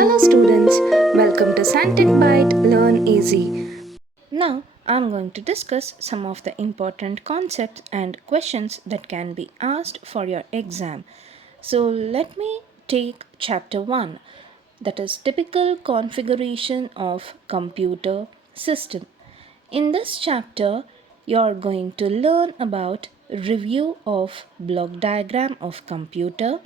Hello students, welcome to Scientific Byte Learn Easy. Now I'm going to discuss some of the important concepts and questions that can be asked for your exam. So let me take chapter 1, that is typical configuration of computer system. In this chapter you are going to learn about review of block diagram of computer,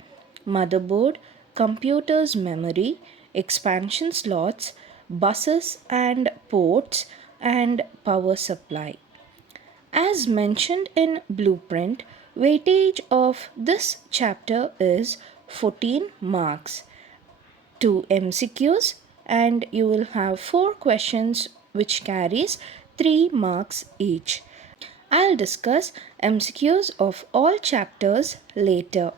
motherboard, computer's memory, expansion slots, buses and ports, and power supply. As mentioned in blueprint, weightage of this chapter is 14 marks, 2 MCQs, and you will have 4 questions which carries 3 marks each. I'll discuss MCQs of all chapters later.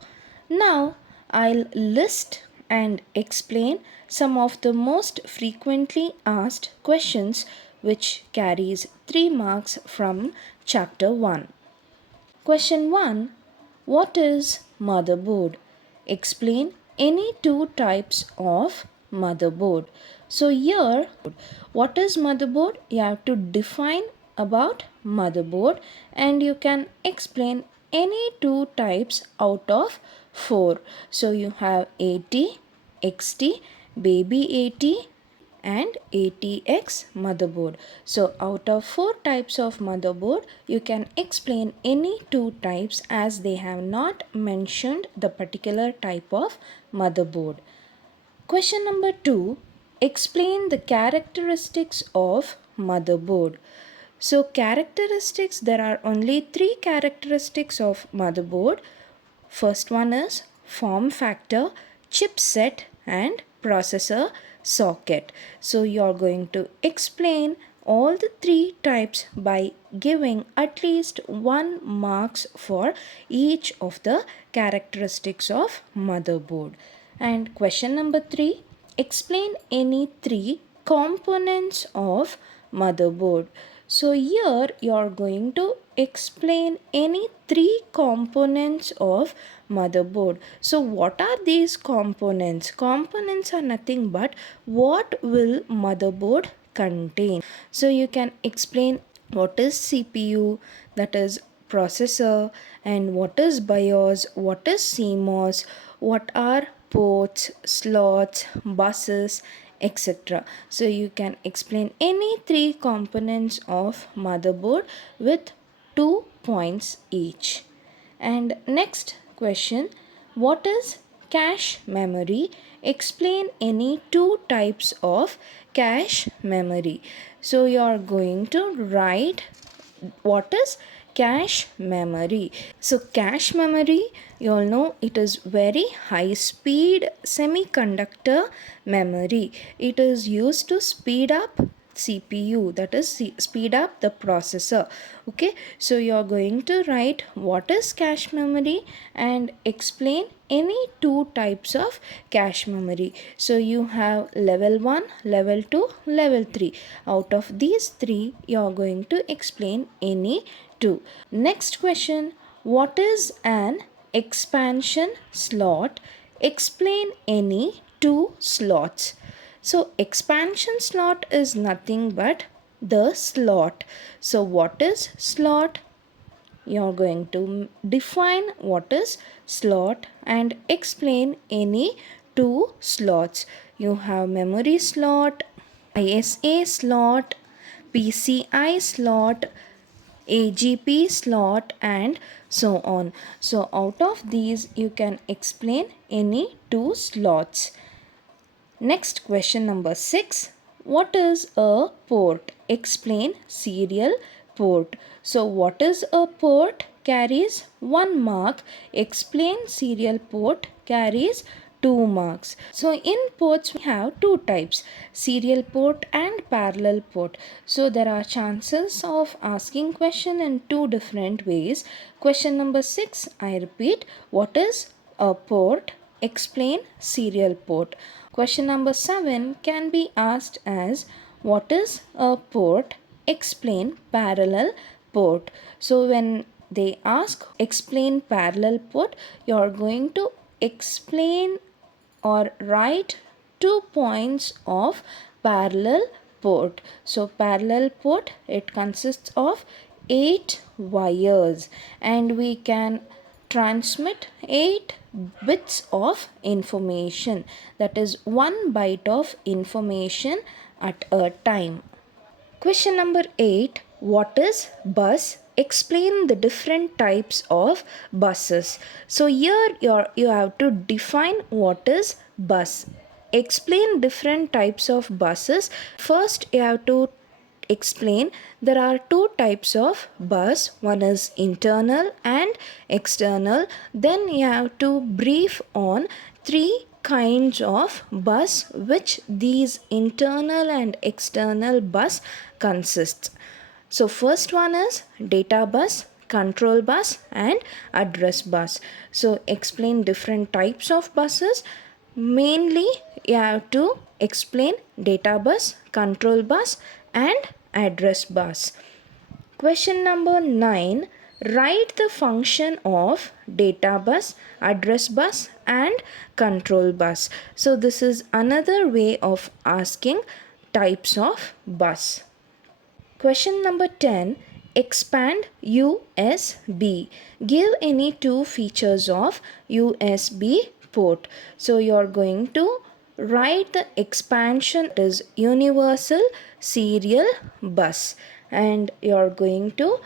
Now, I'll list and explain some of the most frequently asked questions which carries 3 marks from chapter 1. Question 1. What is motherboard? Explain any two types of motherboard. So here, what is motherboard? You have to define about motherboard and you can explain any two types out of 4. So you have AT, XT, baby AT, and ATX motherboard. So out of 4 types of motherboard, you can explain any two types as they have not mentioned the particular type of motherboard. Question number 2. Explain the characteristics of motherboard. So characteristics, there are only 3 characteristics of motherboard. First one is form factor, chipset, and processor socket. So you're going to explain all the 3 types by giving at least 1 marks for each of the characteristics of motherboard. And question number 3, explain any 3 components of motherboard. So here you are going to explain any 3 components of motherboard. So what are these components? Components are nothing but what will motherboard contain. So you can explain what is CPU, that is processor, and what is BIOS, what is CMOS, what are ports, slots, buses, etc. So you can explain any 3 components of motherboard with 2 points each. And next question, what is cache memory? Explain any 2 types of cache memory. So you are going to write what is cache memory. So cache memory, you all know it is very high speed semiconductor memory. It is used to speed up CPU, that is speed up the processor. Okay, so you are going to write what is cache memory and explain any 2 types of cache memory. So you have level 1, level 2, level 3. Out of these 3 you are going to explain any 2. Next question, what is an expansion slot? Explain any 2 slots. So expansion slot is nothing but the slot. So what is slot? You're going to define what is slot and explain any 2 slots. You have memory slot, ISA slot, PCI slot, AGP slot, and so on. So out of these you can explain any 2 slots. Next question number 6. What is a port? Explain serial port. So what is a port? Carries 1 mark. Explain serial port carries 2 marks. So in ports we have 2 types, serial port and parallel port. So there are chances of asking question in 2 different ways. Question number 6, I repeat, what is a port? Explain serial port. Question number 7 can be asked as what is a port? Explain parallel port. So when they ask explain parallel port, you are going to explain or write 2 points of parallel port. So parallel port, it consists of 8 wires, and we can transmit 8 bits of information, that is 1 byte of information at a time. Question number 8. What is bus? Explain the different types of buses. So here you have to define what is bus. Explain different types of buses. First you have to explain there are two types of bus. One is internal and external. Then you have to brief on three kinds of bus which these internal and external bus consists. So first one is data bus, control bus and address bus. So explain different types of buses. Mainly you have to explain data bus, control bus and address bus. Question number 9. Write the function of data bus, address bus and control bus. So this is another way of asking types of bus. Question number 10. Expand USB. Give any two features of USB port. So you're going to write the expansion is universal serial bus, and you're going to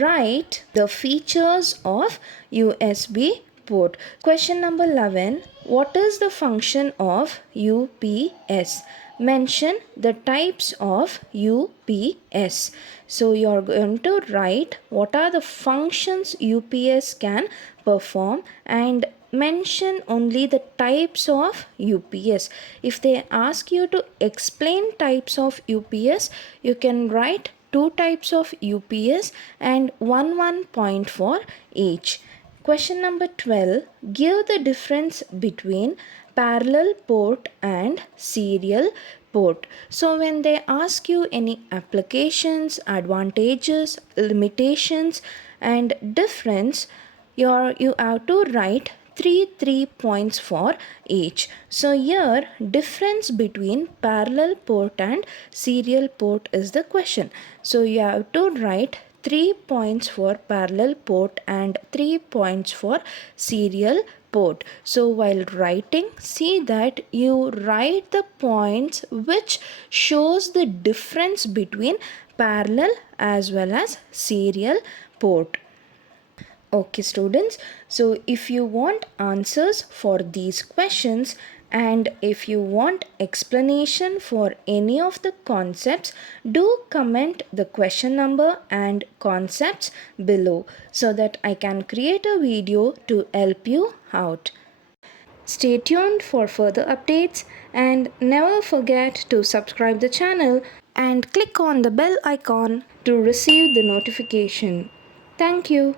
write the features of USB port. Question number 11. What is the function of UPS? Mention the types of UPS. So you're going to write what are the functions UPS can perform and mention only the types of UPS. If they ask you to explain types of UPS, you can write two types of UPS and one point for each. Question number 12. Give the difference between parallel port and serial port. So when they ask you any applications, advantages, limitations and difference, you have to write three points for each. So here difference between parallel port and serial port is the question. So you have to write 3 points for parallel port and 3 points for serial port. So while writing, see that you write the points which shows the difference between parallel as well as serial port. Okay students, so if you want answers for these questions and if you want explanation for any of the concepts, do comment the question number and concepts below so that I can create a video to help you out. Stay tuned for further updates and never forget to subscribe the channel and click on the bell icon to receive the notification. Thank you.